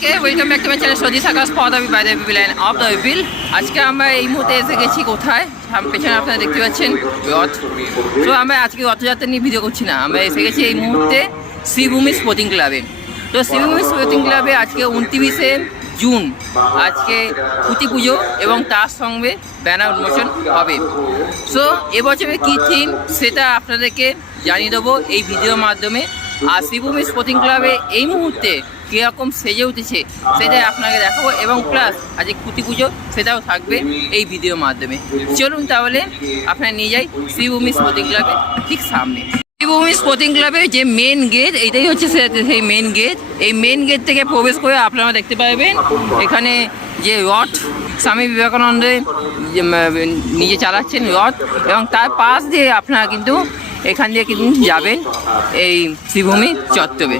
সবাইকে welcome back to my channel Saji সাকাস for the by the people and of the bill আজকে আমরা এই মুহূর্তে এসে গেছি কোথায়? পেছনে আপনারা দেখতে পাচ্ছেন, রথ। তো আমরা আজকে রথযাত্রা নিয়ে ভিডিও করছি না, আমরা এসে গেছি এই মুহূর্তে শ্রীভূমি স্পোর্টিং ক্লাবে তো শ্রীভূমি স্পোর্টিং ক্লাবে আজকে উনত্রিশে জুন, আজকে পুঁতি পুজো এবং তার সঙ্গে ব্যানার উন্মোচন হবে। সো এবছরে কী থিম সেটা আপনাদেরকে জানিয়ে দেবো এই ভিডিওর মাধ্যমে। আর শ্রীভূমি স্পোর্টিং ক্লাবে এই মুহূর্তে কীরকম সেজে উঠেছে, সেটাই আপনাকে দেখাবো এবং প্লাস আজকে কুতি পুজো, সেটাও থাকবে এই ভিডিওর মাধ্যমে। চলুন তাহলে আপনারা নিয়ে যাই শ্রীভূমি স্পোর্টিং ক্লাবে ঠিক সামনে। শ্রীভূমি স্পোর্টিং ক্লাবের যে মেন গেট এটাই হচ্ছে সেই মেন গেট এই মেন গেট থেকে প্রবেশ করে আপনারা দেখতে পাবেন এখানে যে রথ স্বামী বিবেকানন্দের নিজে চালাচ্ছেন রথ এবং তার পাশ দিয়ে আপনারা কিন্তু এখান দিয়ে কিন্তু যাবেন এই শ্রীভূমি চত্বরে।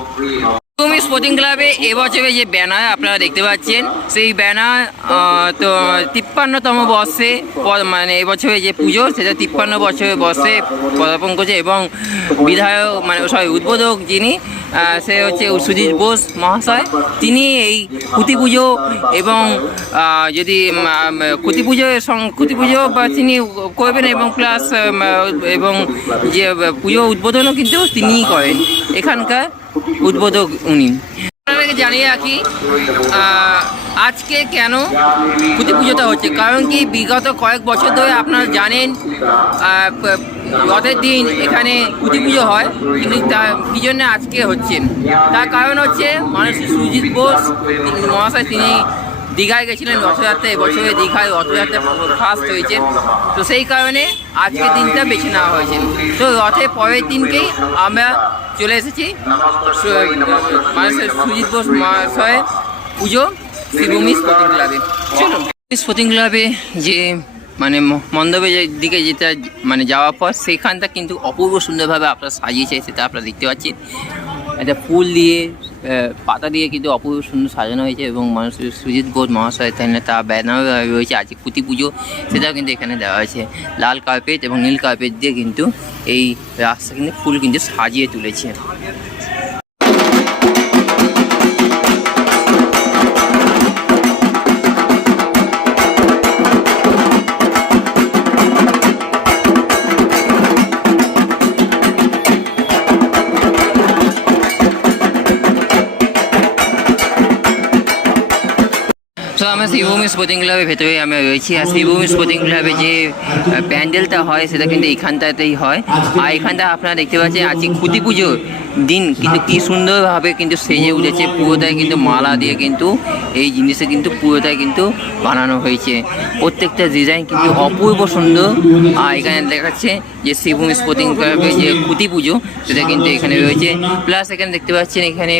শ্রীভূমি স্পোর্টিং ক্লাবে এবছরে যে ব্যানার আপনারা দেখতে পাচ্ছেন, সেই ব্যানার তো তিপ্পান্নতম বর্ষে মানে এবছরে যে পুজো, সেটা তিপ্পান্ন বছরের বর্ষে পদার্পণ করছে এবং বিধায়ক মানে সরি উদ্বোধক যিনি সে হচ্ছে সুজিত বোস মহাশয়। তিনি এই কুতি পুজো এবং যদি কুতি পুজো কুতি পুজো বা তিনি করবেন এবং প্লাস এবং যে পুজো উদ্বোধনও কিন্তু তিনিই করেন। এখানকার উদ্বোধক উনি। আপনাদেরকে জানিয়ে রাখি আজকে কেন ক্ষতি পুজোটা হচ্ছে? কারণ কি বিগত কয়েক বছর ধরে আপনারা জানেন রথের দিন এখানে ক্ষতি পুজো হয়, কিন্তু তার কী আজকে হচ্ছে তার কারণ হচ্ছে মানুষ সুজিত বোস, মহাশয়, তিনি দীঘায় গেছিলেন রথযাত্রা এবছরে দীঘায় রথযাত্রা ফার্স্ট হয়েছে। তো সেই কারণে আজকের দিনটা বেছে নেওয়া হয়েছে। তো রথের পরের দিনকেই আমরা চলে এসেছি মানুষের সুজিত বোস মহাশয়ের পুজো শ্রীভূমি স্পোর্টিং ক্লাবে চলুন। স্পোর্টিং ক্লাবে যে মানে মণ্ডপের দিকে যেটা মানে যাওয়ার পর সেখানটা কিন্তু অপূর্ব সুন্দরভাবে আপনারা সাজিয়েছে, সেটা আপনারা দেখতে পাচ্ছেন। একটা ফুল দিয়ে পাতা দিয়ে কিন্তু অপূর্ব সুন্দর সাজানো হয়েছে এবং মানুষের সুজিত বোধ মহাশয়, তার ব্যানার রয়েছে, আজকে পুঁতি পুজো, সেটাও কিন্তু এখানে দেওয়া হয়েছে। লাল কার্পেট এবং নীল কার্পেট দিয়ে কিন্তু এই রাস্তা কিন্তু ফুল কিন্তু সাজিয়ে তুলেছে। আমরা শ্রীভূমি স্পোর্টিং ক্লাবের ভেতরে আমরা রয়েছি। আর শ্রীভূমি স্পোর্টিং ক্লাবে যে প্যান্ডেলটা হয়, সেটা কিন্তু এখানটাতেই হয়। আর এখানটা আপনারা দেখতে পাচ্ছেন, আজকে খুঁটি পুজোর দিন কিন্তু কি সুন্দরভাবে কিন্তু সেজে উঠেছে পুরোটাই কিন্তু মালা দিয়ে কিন্তু এই জিনিসে কিন্তু পুরোটাই কিন্তু বানানো হয়েছে। প্রত্যেকটা ডিজাইন কিন্তু অপূর্ব সুন্দর। আর এখানে দেখাচ্ছে যে শ্রীভূমি স্পোর্টিং ক্লাবের যে খুঁটি পুজো সেটা কিন্তু এখানে রয়েছে। প্লাস এখানে দেখতে পাচ্ছেন এখানে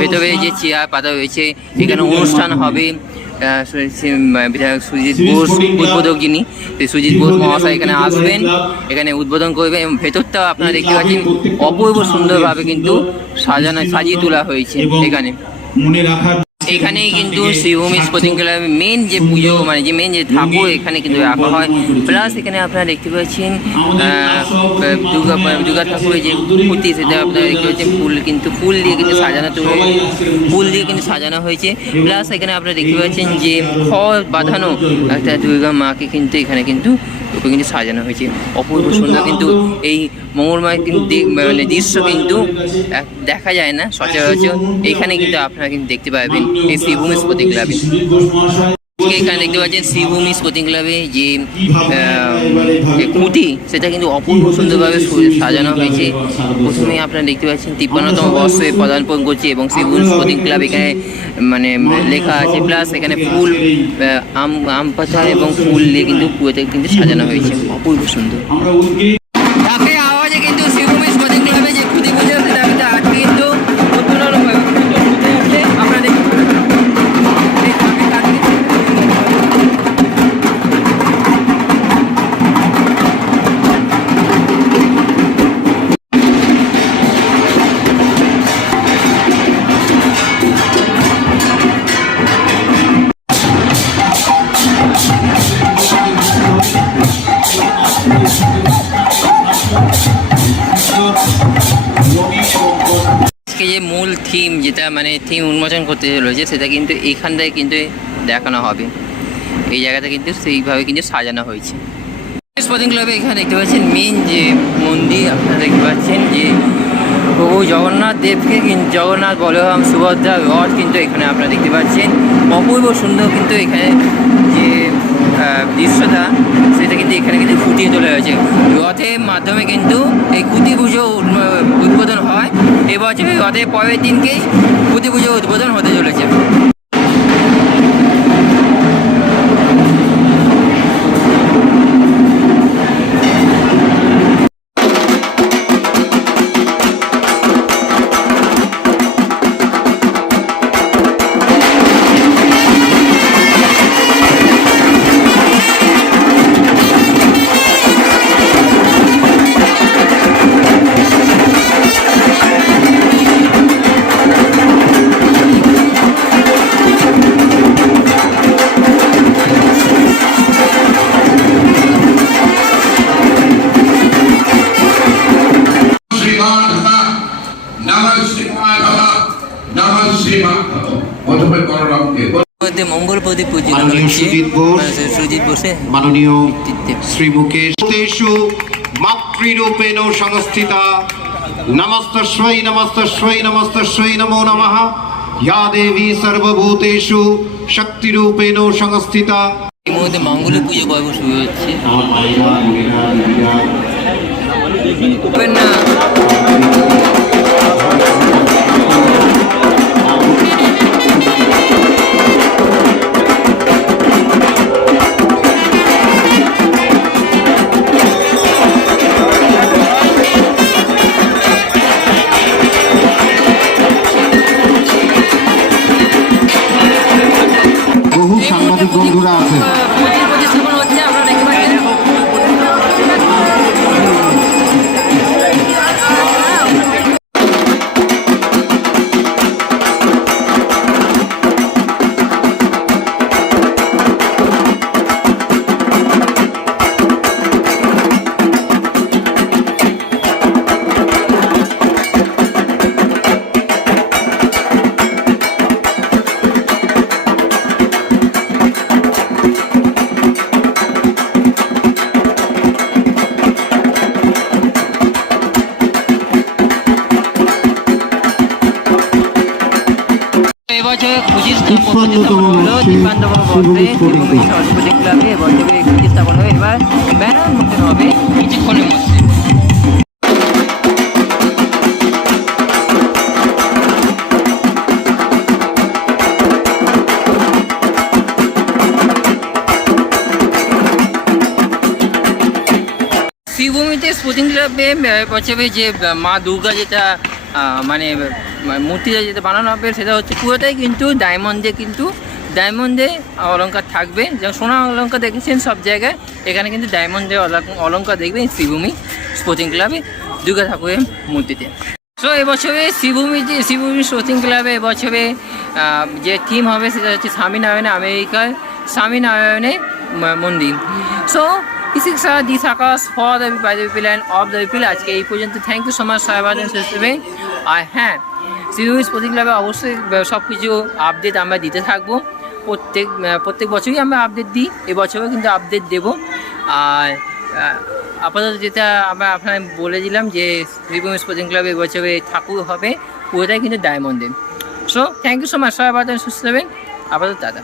ভেতরে যে চেয়ার পাতা রয়েছে এখানে অনুষ্ঠান হবে। সু- বিধায়ক সুজিত বোস উদ্বোধক যিনি সেই সুজিত বোস মহাশয় এখানে আসবেন এখানে উদ্বোধন করবেন এবং ভেতরটাও আপনারা দেখতে পাচ্ছেন অপূর্ব সুন্দরভাবে কিন্তু সাজানো সাজিয়ে তোলা হয়েছে এখানে। মনে রাখার এখানেই কিন্তু শ্রীভূমি স্পোর্টিং ক্লাবের মেন যে পুজো মানে যে মেন যে ঠাকুর এখানে কিন্তু রাখা হয়। প্লাস এখানে আপনারা দেখতে পাচ্ছেন দুর্গা দুর্গা ঠাকুরের যে মূর্তি, সেটা আপনারা দেখতে পাচ্ছেন, ফুল কিন্তু ফুল দিয়ে কিন্তু সাজানো ফুল দিয়ে কিন্তু সাজানো হয়েছে। প্লাস এখানে আপনারা দেখতে পাচ্ছেন যে খড় বাঁধানো একটা দুর্গা মাকে কিন্তু এখানে কিন্তু ওকে কিন্তু সাজানো হয়েছে। অপূর্ব সুন্দর কিন্তু এই মঙ্গলময় কিন্তু মানে দৃশ্য কিন্তু দেখা যায় না সচরাচর। এখানে কিন্তু আপনারা কিন্তু দেখতে পাবেন, এই শ্রীভূমি স্পোর্টিং ক্লাবে। এখানে দেখতে পাচ্ছেন শ্রীভূমি স্পোর্টিং ক্লাবে যে যে সেটা কিন্তু অপূর্ব সুন্দরভাবে সাজানো হয়েছে প্রথমেই আপনারা দেখতে পাচ্ছেন তিপ্পান্নতম বর্ষে পদার্পণ করছে এবং শ্রীভূমি স্পোর্টিং ক্লাব এখানে মানে লেখা আছে প্লাস এখানে ফুল আম আম পাতা এবং ফুল দিয়ে কিন্তু পুরোটা কিন্তু সাজানো হয়েছে অপূর্ব সুন্দর যেটা মানে থিম উন্মোচন করতে চলেছে, সেটা কিন্তু এখান থেকে কিন্তু দেখানো হবে। এই জায়গাটা কিন্তু সেইভাবে কিন্তু সাজানো হয়েছে। স্পোর্টিং ক্লাবে এখানে দেখতে পাচ্ছেন মেন যে মন্দির, আপনারা দেখতে পাচ্ছেন যে প্রভু জগন্নাথ দেবকে কিন্তু জগন্নাথ, বলরাম, সুভদ্রা রথ কিন্তু এখানে আপনারা দেখতে পাচ্ছেন। অপূর্ব সুন্দর কিন্তু এখানে দৃশ্যটা সেটা কিন্তু এখানে কিন্তু ফুটিয়ে তোলা হয়েছে। রথের মাধ্যমে কিন্তু এই কুতি পুজো উদ্বোধন হয়। এবছর রথের পরের দিনকেই কুতি পুজো উদ্বোধন হতে চলেছে। মঙ্গল প্রদীপ সুজিত বোস। সুজিত বসে মাননীয় শ্রী মুকেশ। মাতৃরূপেণ সংস্থিতা নমস্তস্বৈ নমস্তস্বৈ নমস্তস্বৈ নমো নমঃ। ইয়া দেবী সর্বভূতেষু শক্তিরূপেণ সংস্থিতা এই মুহূর্তে মঙ্গল পুজো পর্ব শুরু হচ্ছে। আমার এবছর খুশি উৎপন্নতম বর্ষে বর্ষে। শুভবুৎ সরস্বতী ক্লাবে এবছরে এবার ব্যানার হবে কিছুক্ষণের মধ্যে। শ্রীভূমিতে স্পোর্টিং ক্লাবে বছরে যে মা দুর্গা যেটা মানে মূর্তিটা যেটা বানানো হবে সেটা হচ্ছে পুরোটাই কিন্তু ডায়মন্ডে কিন্তু ডায়মন্ডে অলঙ্কার থাকবে। যেমন সোনা অলঙ্কার দেখেছেন সব জায়গায়, এখানে কিন্তু ডায়মন্ডে অলঙ্কার দেখবেন শ্রীভূমি স্পোর্টিং ক্লাবে দুর্গা ঠাকুরের মূর্তিতে। সো এবছরে শ্রীভূমি যে শ্রীভূমি স্পোর্টিং ক্লাবে এবছরে যে থিম হবে সেটা হচ্ছে স্বামীনারায়ণে আমেরিকার স্বামীনারায়ণে ম- মন্দির। সো চিকিৎসা দি থাকাস for the by the people and of the people আজকে এই পর্যন্ত। থ্যাংক ইউ সো মাচ সাহেবাদন সিস্টেমে আর হ্যাঁ শ্রীভূমি স্পোর্টিং ক্লাবে অবশ্যই সব কিছু আপডেট আমরা দিতে থাকব। প্রত্যেক প্রত্যেক বছরই আমরা আপডেট দিই এবছরও কিন্তু আপডেট দেবো। আর আপাতত যেটা আমরা আপনার বলে দিলাম যে শ্রীভূমি স্পোর্টিং ক্লাবে এবছরে ঠাকুর হবে, পুরোটাই কিন্তু ডায়মন্ডে so thank you so much সবাই আপাতত সুস্থ থাকবেন আপাতত দাদা